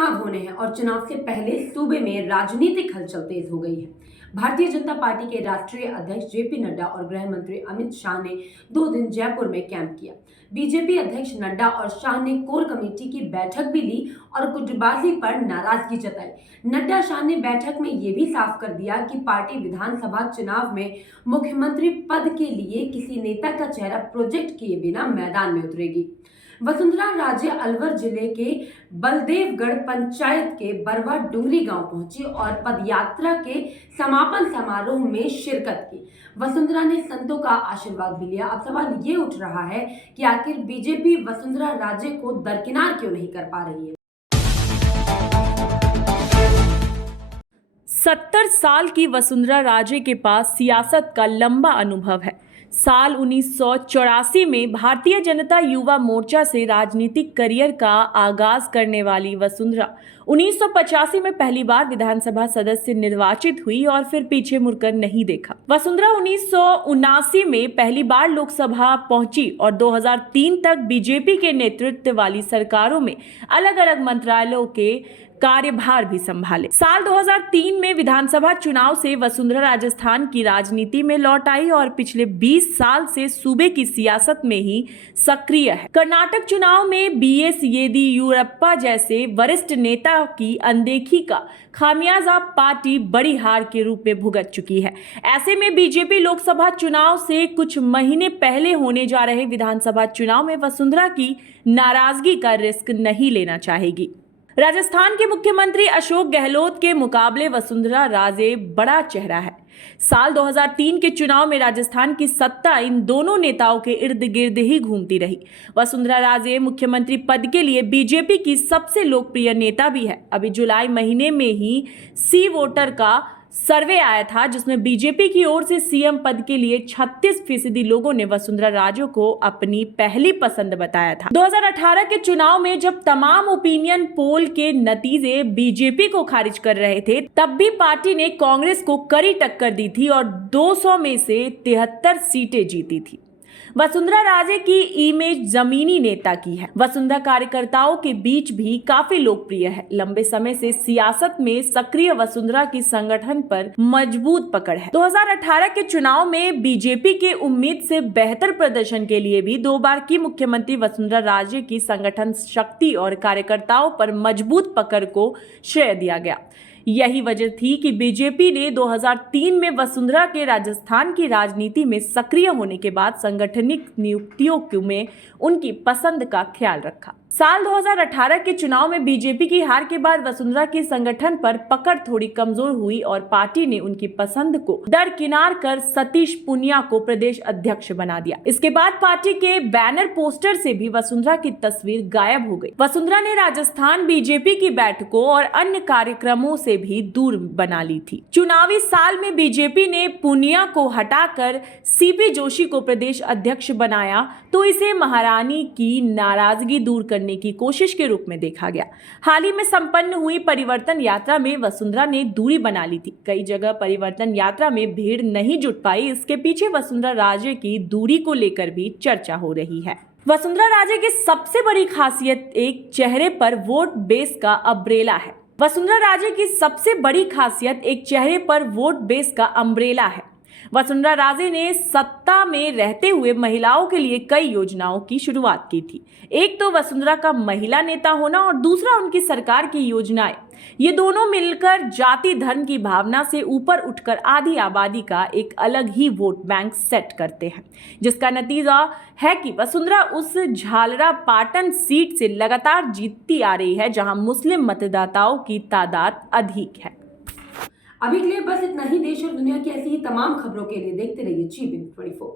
चुनाव होने हैं और चुनाव से पहले सूबे में राजनीतिक हलचल तेज हो गई है। भारतीय जनता पार्टी के राष्ट्रीय अध्यक्ष जेपी नड्डा और गृह मंत्री अमित शाह ने 2 दिन जयपुर में कैंप किया। बीजेपी अध्यक्ष नड्डा और शाह ने कोर कमेटी की बैठक भी ली और गुटबाजी पर नाराजगी जताई। नड्डा शाह ने बैठक में ये भी साफ कर दिया कि पार्टी विधानसभा चुनाव में मुख्यमंत्री पद के लिए किसी नेता का चेहरा प्रोजेक्ट किए बिना मैदान में उतरेगी। वसुंधरा राजे अलवर जिले के बलदेवगढ़ पंचायत के बरवा डुंगरी गांव पहुंची और पदयात्रा के समापन समारोह में शिरकत की। वसुंधरा ने संतों का आशीर्वाद भी लिया। अब सवाल ये उठ रहा है कि आखिर बीजेपी वसुंधरा राजे को दरकिनार क्यों नहीं कर पा रही है। 70 साल की वसुंधरा राजे के पास सियासत का लंबा अनुभव है। साल 1984 में भारतीय जनता युवा मोर्चा से राजनीतिक करियर का आगाज करने वाली वसुंधरा 1985 में पहली बार विधानसभा सदस्य निर्वाचित हुई और फिर पीछे मुड़कर नहीं देखा। वसुंधरा 1979 में पहली बार लोकसभा पहुंची और 2003 तक बीजेपी के नेतृत्व वाली सरकारों में अलग अलग मंत्रालयों के कार्यभार भी संभाले। साल 2003 में विधानसभा चुनाव से वसुंधरा राजस्थान की राजनीति में लौट आई और पिछले 20 साल से सूबे की सियासत में ही सक्रिय है। कर्नाटक चुनाव में बीएस येदियुरप्पा जैसे वरिष्ठ नेता की अनदेखी का खामियाजा पार्टी बड़ी हार के रूप में भुगत चुकी है। ऐसे में बीजेपी लोकसभा चुनाव से कुछ महीने पहले होने जा रहे विधानसभा चुनाव में वसुंधरा की नाराजगी का रिस्क नहीं लेना चाहेगी। राजस्थान के मुख्यमंत्री अशोक गहलोत के मुकाबले वसुंधरा राजे बड़ा चेहरा है। साल 2003 के चुनाव में राजस्थान की सत्ता इन दोनों नेताओं के इर्द गिर्द ही घूमती रही। वसुंधरा राजे मुख्यमंत्री पद के लिए बीजेपी की सबसे लोकप्रिय नेता भी है। अभी जुलाई महीने में ही सी वोटर का सर्वे आया था जिसमें बीजेपी की ओर से सीएम पद के लिए 36% लोगों ने वसुंधरा राजे को अपनी पहली पसंद बताया था। 2018 के चुनाव में जब तमाम ओपिनियन पोल के नतीजे बीजेपी को खारिज कर रहे थे, तब भी पार्टी ने कांग्रेस को कड़ी टक्कर दी थी और 200 में से 73 सीटें जीती थी। वसुंधरा राजे की इमेज जमीनी नेता की है। वसुंधरा कार्यकर्ताओं के बीच भी काफी लोकप्रिय है। लंबे समय से सियासत में सक्रिय वसुंधरा की संगठन पर मजबूत पकड़ है। 2018 के चुनाव में बीजेपी के उम्मीद से बेहतर प्रदर्शन के लिए भी 2 बार की मुख्यमंत्री वसुंधरा राजे की संगठन शक्ति और कार्यकर्ताओं पर मजबूत पकड़ को श्रेय दिया गया। यही वजह थी कि बीजेपी ने 2003 में वसुंधरा के राजस्थान की राजनीति में सक्रिय होने के बाद सांगठनिक नियुक्तियों में उनकी पसंद का ख्याल रखा। साल 2018 के चुनाव में बीजेपी की हार के बाद वसुंधरा की संगठन पर पकड़ थोड़ी कमजोर हुई और पार्टी ने उनकी पसंद को दरकिनार कर सतीश पुनिया को प्रदेश अध्यक्ष बना दिया। इसके बाद पार्टी के बैनर पोस्टर से भी वसुंधरा की तस्वीर गायब हो गई। वसुंधरा ने राजस्थान बीजेपी की बैठकों और अन्य कार्यक्रमों से भी दूर बना ली थी। चुनावी साल में बीजेपी ने पुनिया को हटाकर सीपी जोशी को प्रदेश अध्यक्ष बनाया तो इसे महारानी की नाराजगी दूर करने की कोशिश के रूप में देखा गया। हाल ही में संपन्न हुई परिवर्तन यात्रा में वसुंधरा ने दूरी बना ली थी। कई जगह परिवर्तन यात्रा में भीड़ नहीं जुट पाई। इसके पीछे वसुंधरा राजे की दूरी को लेकर भी चर्चा हो रही है। वसुंधरा राजे की सबसे बड़ी खासियत एक चेहरे पर वोट बेस का अम्ब्रेला है। वसुंधरा राजे की सबसे बड़ी खासियत एक चेहरे पर वोट बेस का अम्ब्रेला है। वसुंधरा राजे ने सत्ता में रहते हुए महिलाओं के लिए कई योजनाओं की शुरुआत की थी। एक तो वसुंधरा का महिला नेता होना और दूसरा उनकी सरकार की योजनाएं। ये दोनों मिलकर जाति धर्म की भावना से ऊपर उठकर आधी आबादी का एक अलग ही वोट बैंक सेट करते हैं, जिसका नतीजा है कि वसुंधरा उस झालरा पाटन सीट से लगातार जीतती आ रही है जहां मुस्लिम मतदाताओं की तादाद अधिक है। अभी के लिए बस इतना ही। देश और दुनिया की ऐसी ही तमाम खबरों के लिए देखते रहिए जी24।